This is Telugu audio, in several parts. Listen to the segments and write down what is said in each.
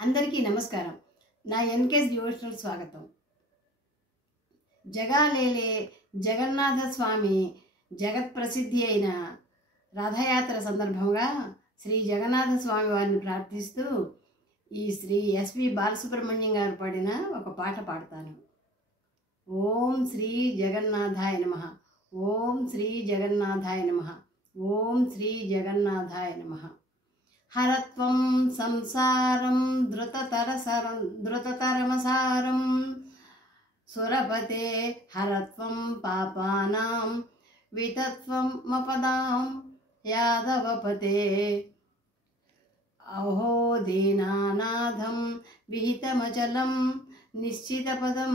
అందరికీ నమస్కారం. నా ఎన్కేఎస్ డివోషనల్ స్వాగతం. జగాలేలే జగన్నాథ స్వామి జగత్ ప్రసిద్ధి అయిన రథయాత్ర సందర్భంగా శ్రీ జగన్నాథ స్వామి వారిని ప్రార్థిస్తూ ఈ శ్రీ ఎస్వి బాలసుబ్రహ్మణ్యం గారు పాడిన ఒక పాట పాడతాను. ఓం శ్రీ జగన్నాథాయ నమః. ఓం శ్రీ జగన్నాథాయ నమః. ఓం శ్రీ జగన్నాథాయ నమః. హరత్వం సంసారం ధృతతరమసారం సురపతే హరత్వం పాపానాం వితత్వం మపదాం యాదవపతే అహో దీనానాథం విహితమచలం నిశ్చితపదం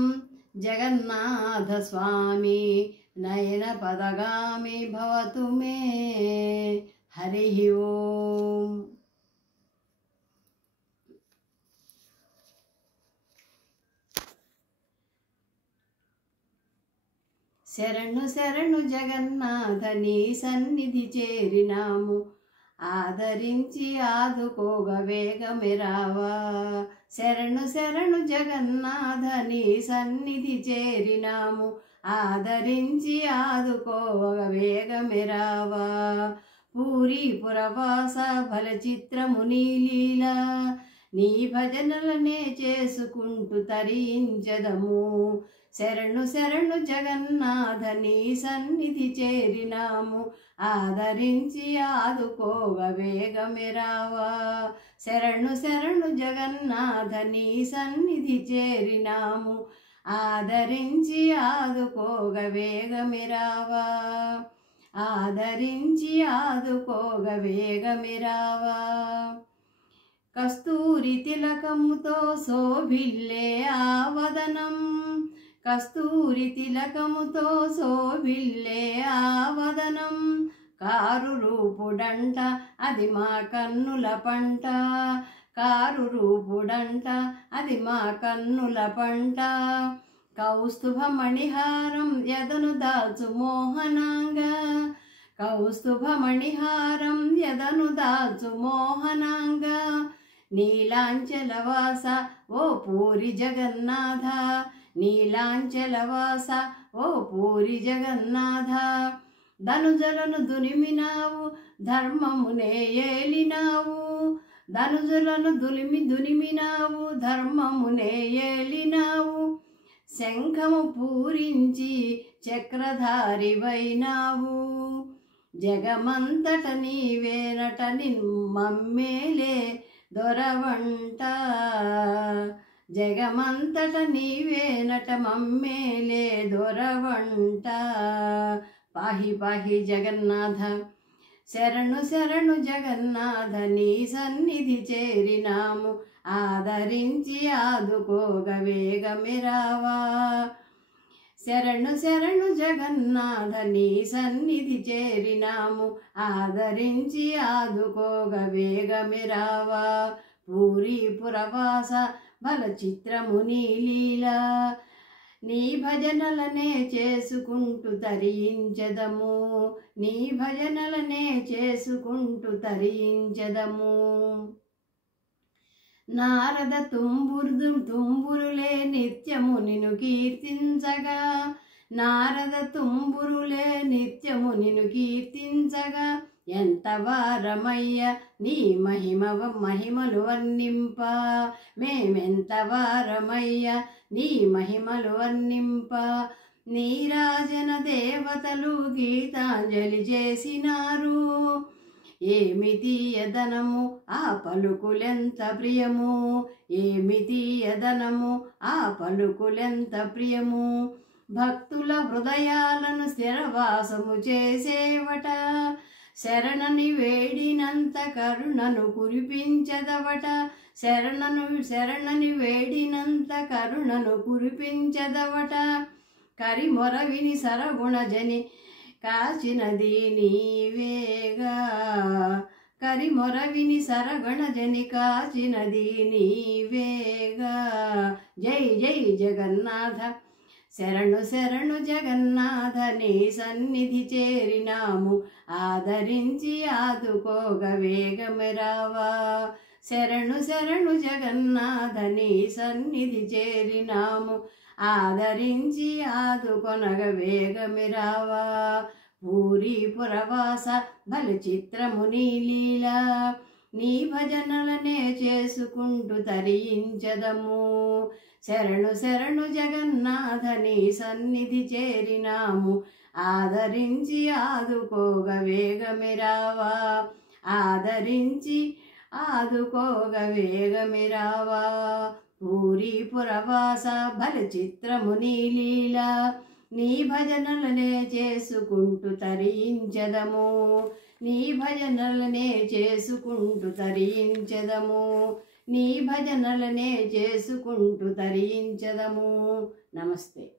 జగన్నాథ స్వామి నయన పదగామి భవతు మే. హరి ఓం. శరణు శరణు జగన్నాథ నీ సన్నిధి చేరినాము, ఆదరించి ఆదుకోగ వేగమెరావా. శరణు శరణు జగన్నాథ నీ సన్నిధి చేరినాము, ఆదరించి ఆదుకోగ వేగమెరావా. పూరి పురవాస ఫల చిత్రము నీ లీలా, నీ భజనలనే చేసుకుంటూ తరించదము. శరణు శరణు జగన్నాథ నీ సన్నిధి చేరినాము, ఆదరించి ఆదుకోగ వేగమెరావా. శరణు శరణు జగన్నాథ నీ సన్నిధి చేరినాము, ఆదరించి ఆదుకోగ వేగమెరావా. ఆదరించి ఆదుకోగ వేగమెరావా. కస్తూరి తిలకముతో శోభిల్లే ఆవదనం, కస్తూరి తిలకముతో శోభిల్లే ఆవదనం. కారు రూపుడంట అది మా కన్నుల పంట, కారు రూపుడంట అది మా కన్నుల పంట. కౌస్తుభ మణిహారం యదను దాచు మోహనాంగా, కౌస్తుభ మణిహారం యదను దాచు మోహనాంగా. నీలాంచలవాస ఓ పూరి జగన్నాథ, నీలాంచలవాస ఓ పూరి జగన్నాథ. ధనుజలను దునిమినావు ధర్మమునే ఏలినావు, ధనుజులను దునిమినావు ధర్మమునే ఏలినావు. శంఖము పూరించి చక్రధారివైనావు, జగమంతట నీవేనట మమ్మేలే దొరవంట. జగమంతట నీవేనట మమ్మేలే దొరవంట. పాహి పాహి జగన్నాథ. శరణు శరణు జగన్నాథ నీ సన్నిధి చేరినాము, ఆదరించి ఆదుకోగ వేగమెరావా. శరణు శరణు జగన్నాథ నీ సన్నిధి చేరినాము, ఆదరించి ఆదుకోగ వేగమెరావా. పూరి పురవాస బల చిత్రము నీ లీలా, నీ భజనలనే చేసుకుంటూ తరించదము, నీ భజనలనే చేసుకుంటూ తరించదము. నారద తుంబురులే నిత్యము నిన్ను కీర్తించగా, నారద తుంబురులే నిత్యము నిన్ను కీర్తించగా. ఎంత వారమయ్య నీ మహిమలు వర్ణింప, మేమెంత వారమయ్య నీ మహిమలు వర్ణింప. నీరాజన దేవతలు గీతాంజలి చేసినారు, ఏమిటి యదనము ఆ పలుకులెంత ప్రియము, ఏమిటి యదనము ఆ పలుకులెంత ప్రియము. భక్తుల హృదయాలను స్థిరవాసము చేసేవట, శరణని వేడినంత కరుణను కురిపించదవట. శరణని వేడినంత కరుణను కురిపించదవట. కరిమొరవిని సరగుణజని కాచినది నీవేగా, కరిమొరవిని సరగణజని కాచినది నీవేగా. జై జై జగన్నాథ. శరణు శరణు జగన్నాథ నీ సన్నిధి చేరినాము, ఆదరించి ఆదుకోగ వేగమెరావా. శరణు శరణు జగన్నాథ నీ సన్నిధి చేరినాము, ఆదరించి ఆదుకొనగ వేగమిరావా. పూరి పురవాస బలి చిత్రము నీ లీలా, నీ భజనలనే చేసుకుంటూ తరించదము. శరణు శరణు జగన్నాథ నీ సన్నిధి చేరినాము, ఆదరించి ఆదుకోగ వేగమిరావా. ఆదరించి ఆదుకోగ వేగమిరావా. పూరి పురవాస బలి చిత్రము నీ లీలా, నీ భజనలనే చేసుకుంటూ తరించదము. నీ భజనలనే చేసుకుంటూ తరించదము. నీ భజనలనే చేసుకుంటూ తరించదము. నమస్తే.